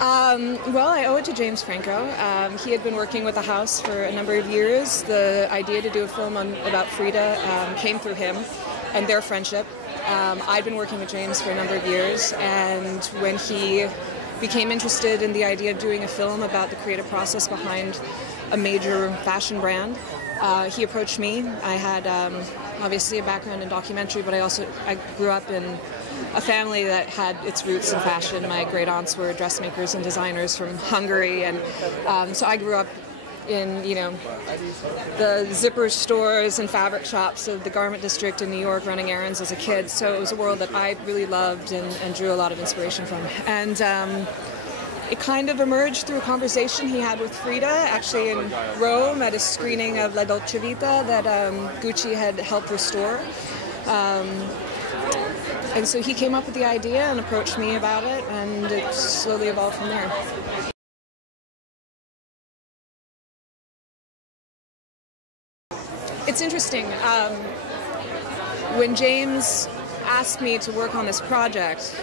Well, I owe it to James Franco. He had been working with the house for a number of years. The idea to do a film about Frida came through him and their friendship. I'd been working with James for a number of years, and when he became interested in the idea of doing a film about the creative process behind a major fashion brand, he approached me. I had obviously a background in documentary, but I grew up in a family that had its roots in fashion. My great aunts were dressmakers and designers from Hungary, and so I grew up in, the zipper stores and fabric shops of the garment district in New York, running errands as a kid. So it was a world that I really loved and drew a lot of inspiration from. And it kind of emerged through a conversation he had with Frida, actually in Rome, at a screening of La Dolce Vita that Gucci had helped restore. And so he came up with the idea and approached me about it, and it slowly evolved from there. It's interesting. When James asked me to work on this project,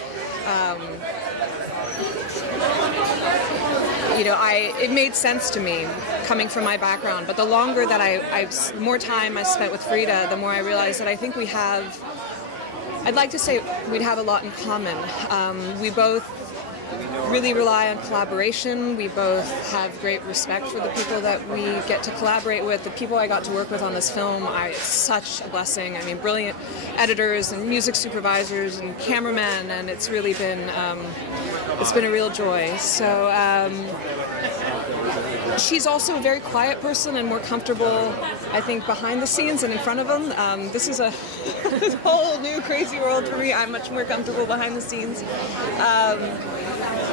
it made sense to me coming from my background. But the longer that the more time I spent with Frida, the more I realized that I think I'd like to say we'd have a lot in common. We both really rely on collaboration. We both have great respect for the people that we get to collaborate with. The people I got to work with on this film are such a blessing. I mean, brilliant editors and music supervisors and cameramen, and it's really been a real joy. So she's also a very quiet person and more comfortable, I think, behind the scenes and in front of them. This is a whole new crazy world for me. I'm much more comfortable behind the scenes.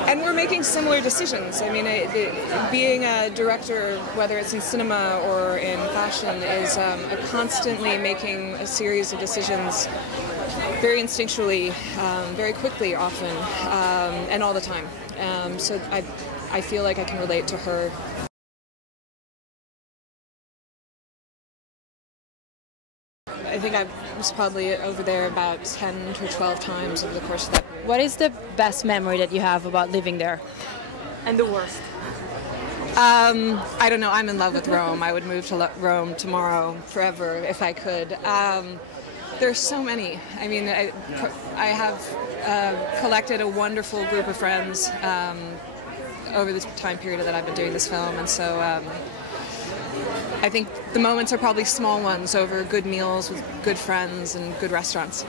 And we're making similar decisions. I mean, being a director, whether it's in cinema or in fashion, is constantly making a series of decisions very instinctually, very quickly often, and all the time. So I feel like I can relate to her. I think I was probably over there about 10 to 12 times over the course of that period. What is the best memory that you have about living there? And the worst? I don't know. I'm in love with Rome. I would move to Rome tomorrow, forever, if I could. There's so many. I mean, I have collected a wonderful group of friends over this time period that I've been doing this film, and so I think the moments are probably small ones over good meals with good friends and good restaurants.